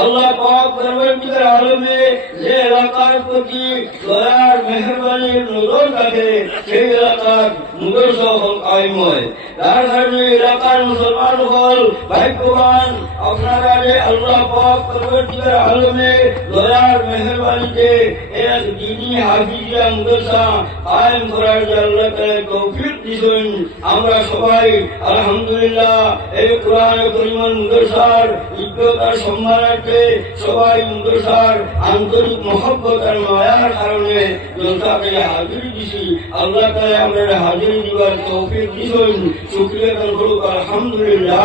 আল্লাহ পাক পরবর্তীকার আলমে যে এলাকার প্রতি দয়ার মেহরবানির নজর রাখে সেই এলাকার মুদরসা হল কায়েম হয়। তার কারণে এলাকার মুসলমান হল ভাগ্যবান। আপনারা যে আল্লাহ পাক পরবর্তীকার আলমে দয়ার মেহরবানিতে এক দিনী হাফিজিয়া মুদরসা কায়েম করার যে আল্লাহ তাআলা তৌফিক দিয়েছেন, আমরা সবাই আলহামদুলিল্লাহ এই কোরআন কারীমের মুদরসার ইজ্জত আর সম্মানার্থে সবাই মুদরসার আন্তরিক মহব্বত আর মায়ার কারণে জলসাকে হাজিরি দিছি। আল্লাহ তাআলা আমাদের হাজিরি দিবার তৌফিক দিয়েছেন, শুকরিয়া করুক আলহামদুলিল্লাহ।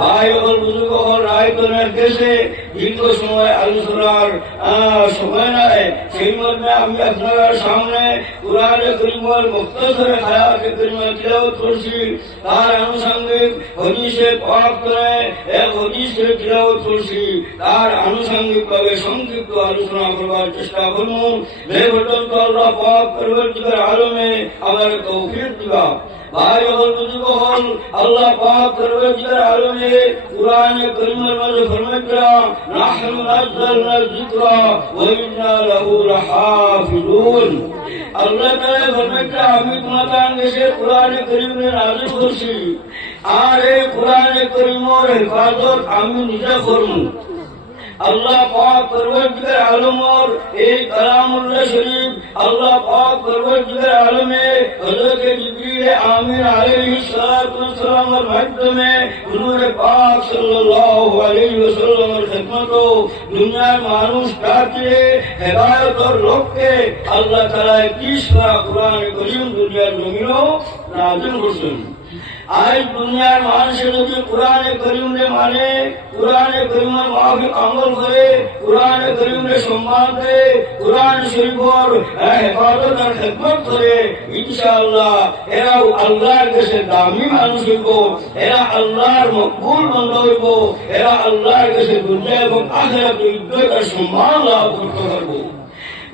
ভাই ও বুজুর্গ হল রায়তনের দেশে দীর্ঘ সময় আলোচনার সময় নাই, সেই মর্মে আমি আপনার সামনে কুরআনে কারীমের মুখতাসার আয়াতে কারীমা তিলাওয়াত করছি। তার আনুষঙ্গিক হাদিসে পাক করে এক হাদিসে তিলাওয়াত করছি। তার আনুষঙ্গিক ভাবে সংক্ষিপ্ত আলোচনা করবার চেষ্টা করব। যে পর্যন্ত আল্লাহ পাক পরবর্তীকার আলমে আমার তৌফিক দিবা। ভাই হল বুজুর্গ হল আল্লাহ পাক পরবর্তীকার আলমে কুরআনে কারীমের মধ্যে ফরমাইয়া নাহনু নাযালনা যিকরা ওয়া ইন্না লাহু লাহাফিজুন। আল্লাহ তাআলা ফরমাইয়া আমি তোমাদের দেশে কুরআনে কারীমে নাযিল করছি, আর এই কুরআনে কারীমের হেফাজত আমি নিজে করব। আল্লাহ পাক পরবর্তীকার আলমের এই কালামুল্লাহ শরীফ আল্লাহ পাক পরবর্তীকার আলমে হযরত জিবরিল আমিন আলাইহিস সালাতু ওয়াস সালামের মাধ্যমে হুজুর পাক সাল্লাল্লাহু আলাইহি ওয়াসাল্লামের খিদমত দুনিয়ার মানুষ কাছে হেদায়েতের লক্ষ্যে আল্লাহ তাআলা 30 পারা কোরআন কারীম দুনিয়ার জমিনে নাযিল করেছেন। আজ দুনিয়ার মানুষের যদি কোরআনে কারীমে মানে, কোরআনে কারীমের মাফিক আমল করে, কোরআনে কারীমের সম্মান দেয়, কোরআন শরীফের হেফাজত আর খিদমত করে, ইনশাআল্লাহ এরাও আল্লাহর কাছে দামি মানুষ হইব, এরা আল্লাহর মকবুল বান্দা হইব, এরা আল্লাহর কাছে দুনিয়া এবং আখিরাতে ইজ্জত আর সম্মান লাভ করতে পারবো।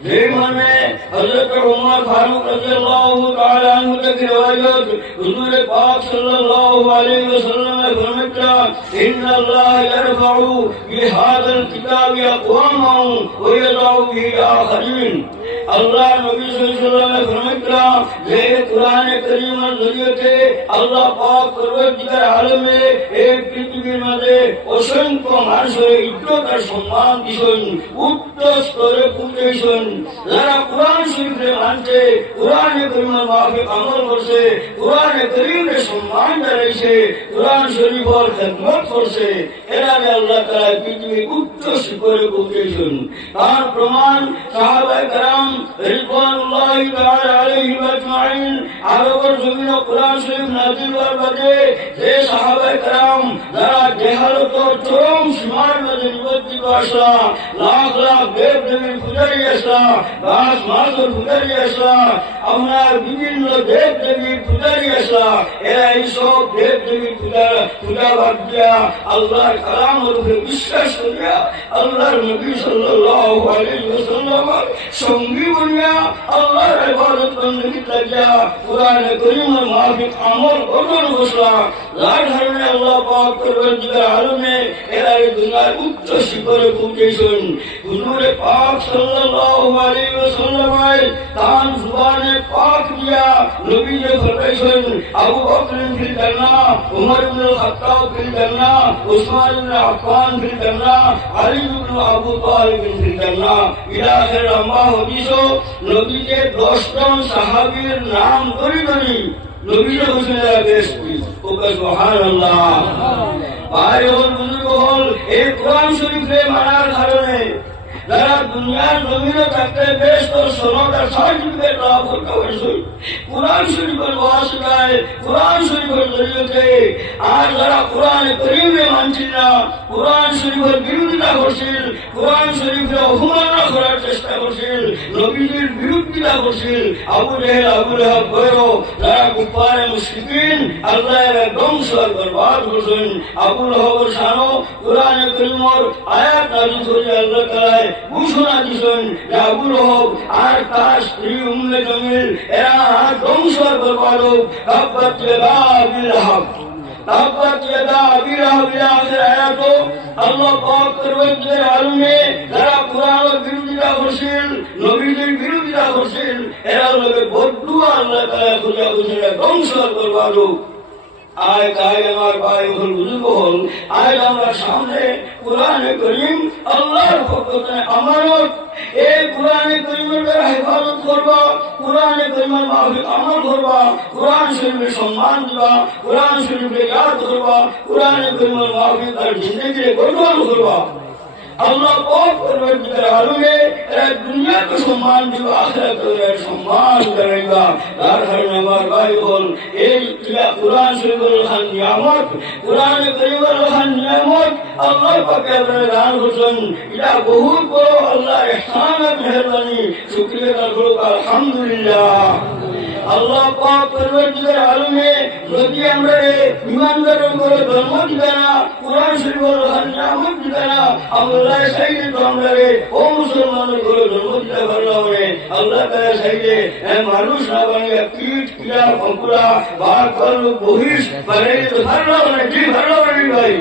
যে মানে হযরত ওমর ফারুক রাদিয়াল্লাহু তাআলা আনহু থেকে রওয়ায়াত হুজুর পাক সাল্লাল্লাহু আলাইহি ওয়াসাল্লাম ফরমায়া ইন্নাল্লাহ ইয়ারফাউ বিহাদাল কিতাবি আকওয়ামান ওয়া ইয়াদাউ বিহি আখারিন। আল্লাহ নবী সাল্লাল্লাহু আলাইহি ফরমায়া যে কোরআনে কারীমের জরিয়তে আল্লাহ পাক পরবর্তীকার আলমে এই পৃথিবীর মধ্যে অসংখ্য মানুষের ইজ্জত আর সম্মান দিয়েছেন, উচ্চ স্তরে পৌঁছেছেন। যারা কোরআন শরীফে মানছে, কোরআনে কারীমের মাফিক আমল করছে, কোরআনে কারীমের সম্মান জানাইছে, কোরআন শরীফের খিদমত করছে, এরা আল্লাহ তাআলা পৃথিবীর উচ্চ শিখরে পৌঁছেছেন। তার প্রমাণ সাহাবায়ে কেরাম রিদওয়ানুল্লাহি তাআলা আলাইহিম আজমাইন আরবের জমিনে কোরআন শরীফ নাযিল হওয়ার বাদে যে সাহাবায়ে কেরাম যারা জাহালতের চরম সীমার মধ্যে নিবদ্ধ আসলা, লাখ লাখ দেব দেবীর পূজারী আসলা, গাছ মাছের পূজারী আসলা, আপনার বিভিন্ন দেব দেবীর পূজারী আসলা, এরা এইসব দেব দেবীর পূজা বাদ দিয়া আল্লাহর কালামের উপরে বিশ্বাস করিয়া আল্লাহর নবী সাল্লাল্লাহু আলাইহি ওয়াসাল্লামের সঙ্গী বনিয়া আল্লাহর ইবাদত বন্দেগী লাগিয়া কোরআনে কারীমের মাফিক আমল করবার বসলা। যার কারণে আল্লাহ পাক পরবর্তীকার আলমে এরা এই দুনিয়ার উচ্চ শিখরে পৌঁছেছেন। হুজুর পাক সাল্লাল্লাহু আলাইহি ওয়াসাল্লামের তান জুবানে পাক দিয়া নবী যে ফরমাইছেন আবু বকর ফিল জান্নাহ, উমর ইবনে খাত্তাব ফিল জান্নাহ, উসমান ইবনে আফফান ফিল জান্নাহ, আলী ইবনে আবু তালিব ফিল জান্নাহ। ইলা আখির লম্বা হাদিস নবী যে 10 জন সাহাবীর নাম ধরি নবী হোসেন বেশি ওকে সুবহানাল্লাহ। ভাই হল বুজুর্গ হল এই কোরআন শরীফে মানার কারণে যারা দুনিয়ার জমিনে থাকতে বেশ তোর সনদ আর সার্টিফিকেট লাভ করতে পারছে কোরআন শরীফের ওয়াসিলায়, কোরআন শরীফের জরিয়তে। আর যারা কোরআনে কারীমে মানছিল না, কোরআন শরীফের বিরোধিতা করছিল, কোরআন শরীফে অবমাননা করার চেষ্টা করছিল, নবীজির বিরোধিতা করছিল, আবু জেহেল আবু লাহাব বয়ও যারা কুফারে মুশরিকিন আল্লাহর ধ্বংস আর বরবাদ করছেন। আবু লাহাবের শানও কোরআনে কারীমের আয়াত নাযিল করে আল্লাহ তাআলা ঘোষণা দিয়েছেন যে আবু লাহাব আর তার স্ত্রী উম্মে জামিল এরা ধ্বংস আর বরবাদ হোক। কাব্বাত লিবাবিল লাহাব তাব্বাত ইয়াদা আবি লাহাব আখির আয়াত আল্লাহ পাক পরবর্তীকালে আলমে যারা কুরআনের বিরোধিতা করছেন নবীদের বিরোধিতা করছেন এরা লোকে বদুয়া আল্লাহ তাআলা খুঁজে খুঁজে ধ্বংস করবালো আয় তাই আমার ভাই হল বুজুর্গ হল আজ আমরা সামনে কোরআনে করিম আল্লাহর পক্ষ থেকে আমানত এই কোরআনে করিমের দ্বারা হেফাজত করবা কোরআনে করিমের মাহফিল আমল করবা কোরআন শরীফের সম্মান দিবা কোরআন শরীফকে ইয়াদ করবা কোরআনে করিমের মাহফিল তার জিন্দগিতে গঠন করবা আল্লাহ পাক পরবর্তীকালে আলমে এরা দুনিয়াকে সম্মান দিবা আখিরাতের সম্মান দেবা তার কারণে আমার ভাই হল এই কোরআন শরীফের খান নিয়ামত কোরআনে করিমের খান নিয়ামত আল্লাহ পাক আপনারা দান করছেন এটা বহুত বড় আল্লাহর ইহসান আর মেহেরবানি শুকরিয়া আদায় করুন আলহামদুলিল্লাহ আল্লাহ পাক পরবর্তীকালে আলমে যদি আমরা ইমানদারের উপরে ধর্ম দিবে না কোরআন শরীফের খান নিয়ামত দিবে না আল্লাহ সাইডে তো আমরা ও মুসলমানের ঘরে ধর্ম দিতে পারলাম আল্লাহ তাআলা সাইডে মানুষ না বানিয়ে কীট কিরা ফকুরা বাঘ ভাল্লুক মহিষ বানিয়ে তো পারলাম না কি পারলাম না ভাই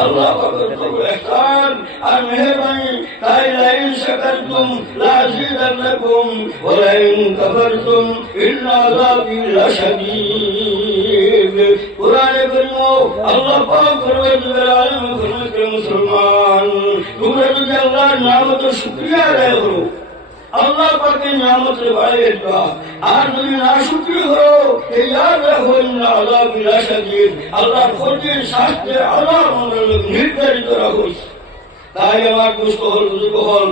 আল্লাহ পাকের কবুল ইহসান আর মেহেরবানি তাই লাইন শাকারতুম লাযিদান্নাকুম ওয়া লাইন কাফারতুম ইন্না আযাবি লাশাদীদ কোরআনে কারীম আল্লাহ পাক পরবর্তীকালে আলম ফরমায় মুসলমান তোমরা যদি আল্লাহর নিয়ামতের শুকরিয়া আদায় করো আল্লাহ পাকের নিয়ামতের বাড়িয়ে দিবা আর যদি না শুকরিয়া করো এই ইয়াদ রাখো ইন্না আযাবি লাশাদীদ আল্লাহর কঠিন শাস্তির আযাব আমাদের নির্ধারিত রাখো তাই আমার দুষ্ট হল বুজুর্গ হল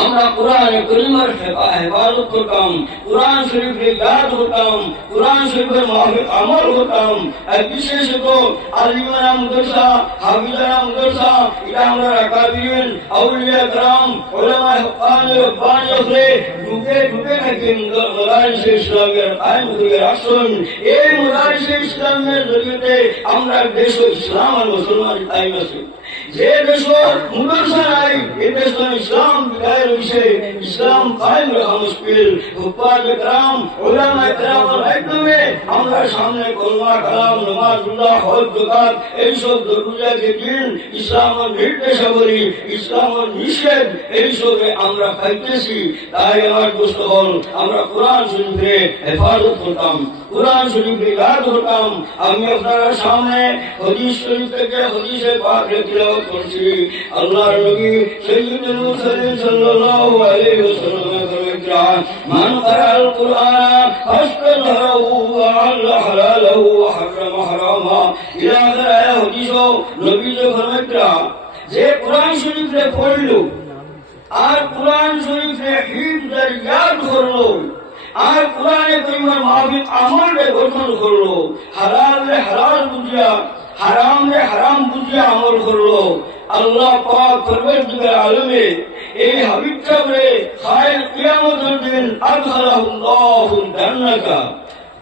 আমরা কোরআনে করিমের হেফাজত করতাম কোরআন শরীফের ইয়াদ হতাম কোরআন শরীফের মাহফিল আমল হতাম আর বিশেষত আলিমানা মুদরসা হাফিজানা মুদরসা এটা আমরা আকাবিরিন আউলিয়া کرام উলামা হকানি রব্বানি হলে ঢুকে ঢুকে থাকেন মাদারিস ইসলামের কায়েম করে আসুন এই মাদারিস ইসলামের জরিয়ে আমরা দেশ ইসলাম আর মুসলমান কায়েম আছে যে দেশ মুদরসা নাই এই দেশ ইসলাম বিদায়ের বিষয়ে ইসলাম কায়েম রাখা মুশকিল হুফাজ کرام উলামা کرامের মাধ্যমে আমরা সামনে কলমা কালাম নামাজুল্লাহ হজ যাকাত এই সব জরুরিয়াতের দিন ইসলামের নির্দেশাবলী ইসলামের নিষেধ এই সবে আমরা পাইতেছি তাই আমার দোস্ত হল আমরা কোরআন শরীফে হেফাজত করতাম কোরআন শরীফে ইয়াদ করতাম আমি আপনার সামনে হাদিস শরীফ থেকে হাদিসে পাক তিলাওয়াত করছি আল্লাহর নবী সাইয়্যিদুল মুরসালিন সাল্লাল্লাহু আলাইহি ওয়াসাল্লাম ফরমান মান ক্বারাআল কুরআন ফাসতাযহারহু ওয়া আল্লাহ হালালহু ওয়া হারামা হারামা ইলা আখির আয়াত হাদিস নবী যে ফরমান যে কোরআন শরীফে পড়লো আর কোরআন শরীফে হিফজ আর ইয়াদ করলো আর কোরআনে কারীমের মাহফিল আমলে গঠন করলো হালালে হালাল বুঝিয়া হারামে হারাম বুঝিয়া আমল করলো আল্লাহ পাক পরবর্তীকালে আলমে এই হাবিবকে খায়র কিয়ামতের দিন আদখালাহুল্লাহুল জান্নাতা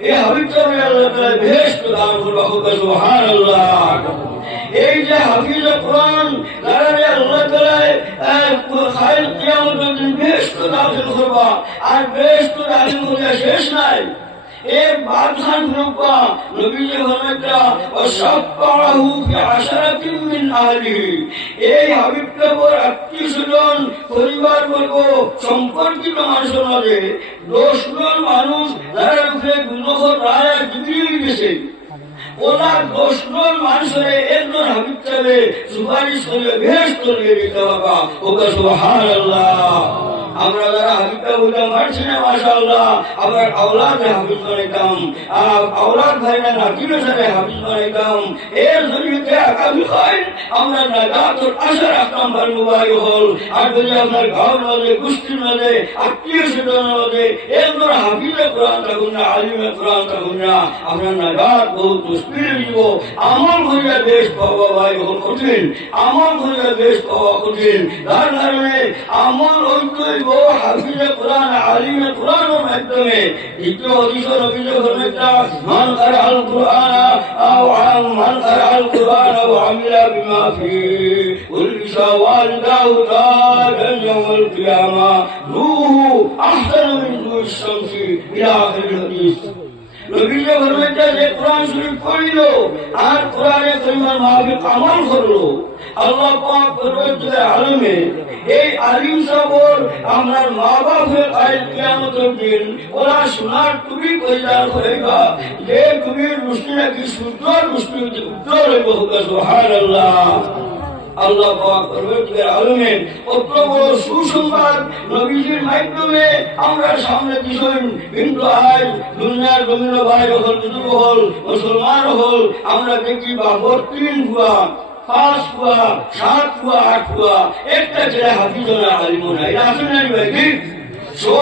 এই হাবিবকে আল্লাহ তাআলা বেহেশত দান করবে সুবহানাল্লাহ এই যে হাফিজ কোরআন যারা আল্লাহ তাআলা খায়র কিয়ামতের দিন বেহেশত দাখিল করবে আর বেহেশত দাখিল করে শেষ নাই एक बात खान रुका नबी ने फरमाया वशफ़अहु फी अशरातिन मिन आहली এই হাবিবকে ওর আত্মীয়স্বজন পরিবারবর্গ সম্পর্কিত মানুষের মধ্যে 10 জন মানুষ যারা উপরে গুনাহ রায় জিবরিল গেছে ওরা 10 জন মানুষের একজন হাবিব চাবে সুপারিশ করে বেহেশত নিয়ে দিতে হবে ওকে সুবহানাল্লাহ আমরা যারা হাবিবকে বলতাম পারছি না মাশাআল্লাহ আবার আওলাদ হাফিজ বানাইতাম আওলাদ ভাইরা নাতিদের সাথে হাফিজ বানাইতাম এর জরিয়ে আগামী খায় আমরা নাজাতুল আশর রাখতাম ভালো ভাই হল আর যদি আপনার গাঁর মধ্যে গোষ্ঠীর মধ্যে আত্মীয় স্বজনের মধ্যে একজন হাফিজে কোরআন থাকুন না আলিমে কোরআন থাকুন না আমরা নাজাত বহুত মুশকিল দিব আমল করিয়া দেশ পাওয়া ভাই হল কঠিন আমল করিয়া দেশ পাওয়া কঠিন তার কারণে আমল ঐক্যই হাফিজে কোরআন আলিমে কোরআনের মাধ্যমে দ্বিতীয় হাদিসের অভিযোগ হচ্ছে মান ক্বারাআল কুরআন মান ক্বারাআল কুরআন ওয়া আমিলা বিমা ফিহি উলবিসা ওয়ালিদাহু তাজান ইয়াউমাল কিয়ামা রূহু আহসানু মিন নূরিশ শামসি ইলা আখির হাদিস নবীজি ফরমাইতে যে কোরআন শরীফ পড়িল আর কোরআনে কারিমের মাহফিল আমল করলো, আল্লাহ পাক পরবর্তীকালে আলমে এই আলিম সাবর আমরা মা বাপের কাল কিয়ামতের দিন ওরা সোনার টুপি পরিধান করিবা, যে টুপির রুশনি নাকি সূর্যের রুশনি উজ্জ্বল হইব। সুবহানাল্লাহ। আল্লাহ পাক পরবর্তীকালে আলমে অত বড় সুসংবাদ নবীজির মাধ্যমে আমরা সামনে দিছেন। কিন্তু আজ দুনিয়ার জমিন ভাই হল, যুবক হল, মুসলমান হল, আমরা দেখি বাবর 3 ফুয়া 5 ফুয়া 7 ফুয়া 8 ফুয়া একটা ছেলে হাফিজ না আলিম না, এটা আসেন না ভাই? ঠিক শো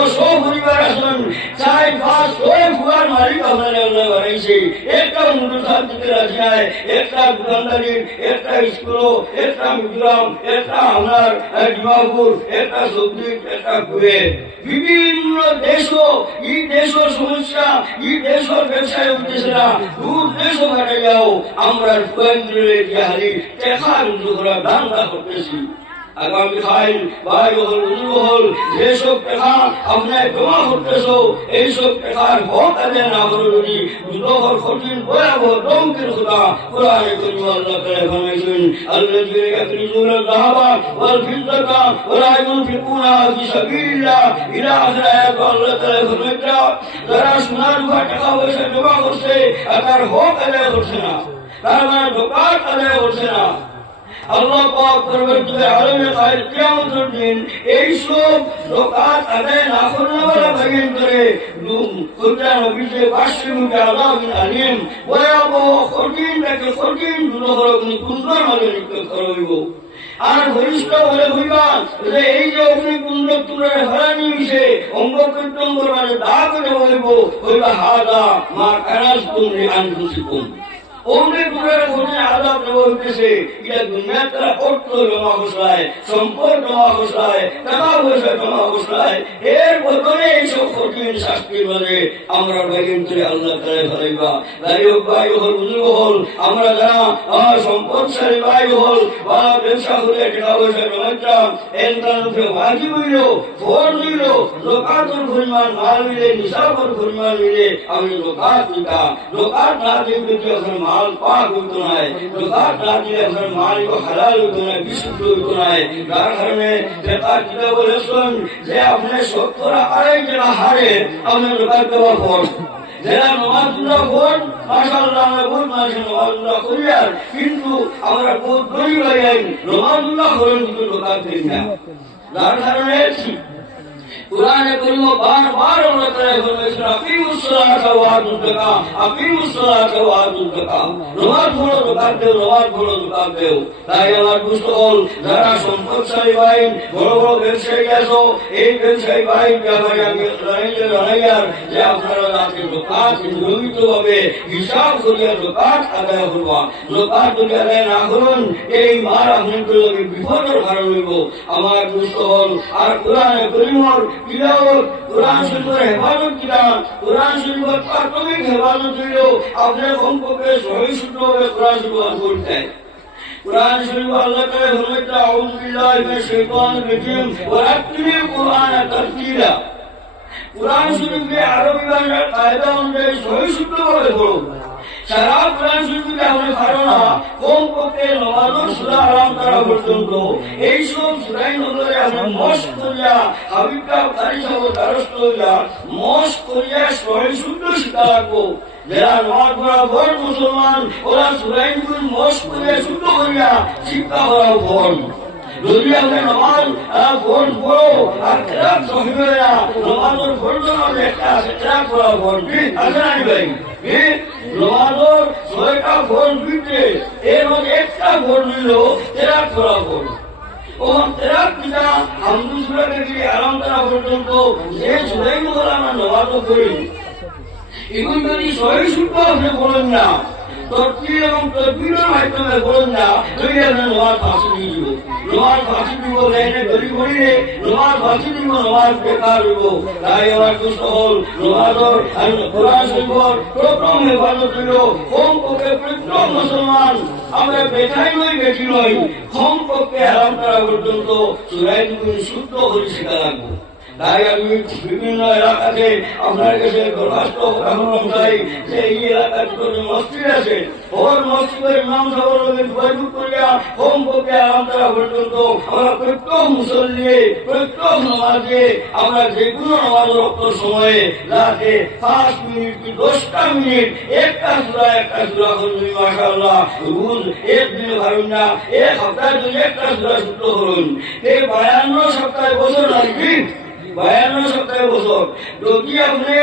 পরিবার আসেন, 4 5 6 ফুয়ার মালিক আপনারা আল্লাহ বানাইছে। একটা মুদ্রাসার দিকে রাখি নাই, একটা দোকানদারির, একটা স্কুল, একটা মিজোরাম, একটা আমার ডিমাপুর, একটা সবজি, একটা কুয়েত, বিভিন্ন দেশ, এই দেশের সমস্যা, এই দেশের ব্যবসায় উঠতেছে না, দূর দেশ কাটে যাও, আমরা কেন্দ্রে হারি টেকা রুজু করা ধান্দা করতেছি। আগামী খাইল ভাই হল, উজু হল, যেসব টেকা আপনার জমা করতেছ এইসব টেকার হক আদায় না করে যদি দুদকের কঠিন ভয়াবহ ধমকের কথা কোরআনে কারীম আল্লাহ তাআলা ফরমাইছেন, আল্লাযীনা ইয়াকনিজুনা যাহাবা ওয়াল ফিদ্দাতা ওয়া লা ইউনফিকুনা ফি সাবিলিল্লাহ ইলা আখির আয়াত। আল্লাহ তাআলা ফরমাইছেন যারা সোনার রূপা টাকা পয়সা জমা করছে তার হক আদায় করছে না, তার মানে যাকাত আদায় করছে না। আল্লাহ পাক পরবর্তীকালে আলমে কাল কিয়ামতের দিন এইসব যাকাত আদায় না করার বাগিন করে কোরআন নবীতে বাশিরুল আযাবিন আলিম ভয়াবহ কঠিন দুর্ঘটনা কুণ্ডের মাঝে নিক্ষেপ করা হইব। আর ঘনিষ্ঠ বলে হইবা যে এই যে অগ্নিকুণ্ড তুলে হারানি হইছে অঙ্গ প্রত্যঙ্গ মানে দা করে হইবা হাদা মা কারাস তুমি আনফুসিকুম। অনেক দূরের ঘটনা আজাব নেওয়া হইতেছে, এটা দুনিয়ার তারা অর্থ জমা ঘোষায়, সম্পদ জমা ঘোষায়, টাকা পয়সা জমা ঘোষায়, এর বদলে এইসব কঠিন শাস্তির মাঝে আমরা বেগিন করে আল্লাহ তাআলা ফেলাইবা। যাই হোক ভাই হল, বুজুর্গ হল, আমরা যারা সম্পদশালী ভাই হল বা ব্যবসা করে টাকা পয়সা জমাইতাম, এর কারণে ওয়াজিব হইল, ফরজ হইল, যাকাতের পরিমাণ না মিলে, নিসাবের পরিমাণ মিলে আমি যাকাত দিতাম। যাকাত না দিলে এখন মাল পাক হইতো না, যাকাত না দিলে এখন মাল হালাল হইতো না, বিশুদ্ধ হইতো না। যার কারণে যাকাত দিতে বলেছেন যে আপনি 70 আড়াই জেলা হারে আপনি যাকাত দেওয়া ফরজ। যারা নামাজুল্লাহ ফরজ মাশাআল্লাহ আমরা বহুত মানুষ নামাজুল্লাহ করি, আর কিন্তু আমরা বহুত দড়ি লাগাই নামাজুল্লাহ করেন কিন্তু যাকাত দেই না। যার কারণে কোরআনে কারীম বারবার আল্লাহ তাআলা ফরমাইছেন আকিমুস সালাতা ওয়া আতুজ যাকাত, আকিমুস সালাতা ওয়া আতুজ যাকাত। নামাজ পড়ো যাকাত দাও, নামাজ পড়ো যাকাত দাও। তাই আমার বুঝতে হল যারা সম্পদশালী ভাই বড় বড় ব্যবসায়ী আছো, এই ব্যবসায়ী ভাই ব্যাপারে আমি জানাইয়ার যে আপনারা যাতে যাকাত নিয়মিতভাবে হিসাব করিয়া যাকাত আদায় করবা। যাকাত যদি আদায় না করুন এই মার আপনাদের বিপদের কারণ হইব। আমার বুঝতে হল আর কোরআনে কারীমের তিলাওয়াত, কোরআন শরীফের হেফাজত কিনা, কোরআন শরীফের প্রাথমিক হেফাজত হইল আপনার কমপক্ষে সহিষ্ণুভাবে কোরআন শরীফ পড়তে। কোরআন শরীফ আল্লাহ তাআলা ফরমাইতে আউযু বিল্লাহি মিনাশ শাইতানির রাজীম ওয়া রাত্তিলিল কুরআনা তারতিলা। কোরআন শরীফে আরবি ভাষার কায়দা অনুযায়ী সহিষ্ণুভাবে পড়ো। সারা কোরআন শরীফকে আমরা পারো না, কমপক্ষে নামাজের সূরা আরাম করা পর্যন্ত এইসব সূরাই নজরে আমরা মস্ত করিয়া হাবিবকা কারি সাহেব দ্বারস্থ হইয়া মস্ত করিয়া সহিষ্ণু শিক্ষা রাখবো। যারা নামাজ পড়া বড় মুসলমান ওরা সূরাই মস্ত করিয়া শুদ্ধ করিয়া শিক্ষা করা বড়। যদি আপনি নামাজ ফোন পড়ো আর খেলাপ সহিবে না, নামাজের ফোন একটা আছে খেলাপ করা ফোন আছে না ভাই? নামাজের 6টা ফোন দিতে এর মধ্যে একটা ফোন নিল খেলাপ করা ফোন। ও খেলাপ কিনা হামদু সূরাকে দিয়ে আরাম করা পর্যন্ত যে সুরাই বলে আমরা নামাজও করি, এগুলো যদি সহিষ্ণু আপনি বলেন না, তরতিল এবং তদবিরের মাধ্যমে বলেন না, যদি আপনার নামাজ ফাঁসি দিয়ে দিব, নামাজ ফাঁসি দিব, লাইনে দড়ি করিলে নামাজ ফাঁসি দিব, নামাজ বেকার হইব। তাই আমার দুষ্ট হল নামাজের কোরআন শরীফের প্রথম হেফাজত হইল কমপক্ষে প্রত্যেক মুসলমান আমরা বেটাই নই বেটি নই কমপক্ষে হারাম করা পর্যন্ত সূরা শুদ্ধ করে শিখা রাখবো। তাই আমি বিভিন্ন এলাকাতে আপনার কাছে দরখাস্ত রাখলাম চাই যে এই এলাকার যত মসজিদ আছে ওর মসজিদের নাম সবরকে যোগাযোগ করিয়া হোম প্রক্রিয়া আন্তরা পর্যন্ত আমরা প্রত্যেক মুসল্লি প্রত্যেক নামাজে আমরা যে কোনো নামাজ রক্ত সময়ে যাতে 5 মিনিট কি 10টা মিনিট একটা সূরা করবি মাশাআল্লাহ রোজ এক দিনে ভাবুন না এক সপ্তাহে দুই একটা সূরা শুদ্ধ করুন এই 52 সপ্তাহে বছর লাগবে 52 সপ্তাহে বছর যদি আপনি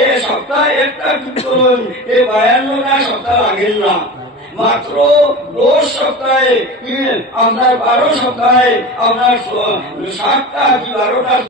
এই সপ্তাহে একটা ঠিক করুন এই 52টা সপ্তাহ লাগেন না মাত্র 10 সপ্তাহে আপনার 12 সপ্তাহে আপনার 7টা কি 12টা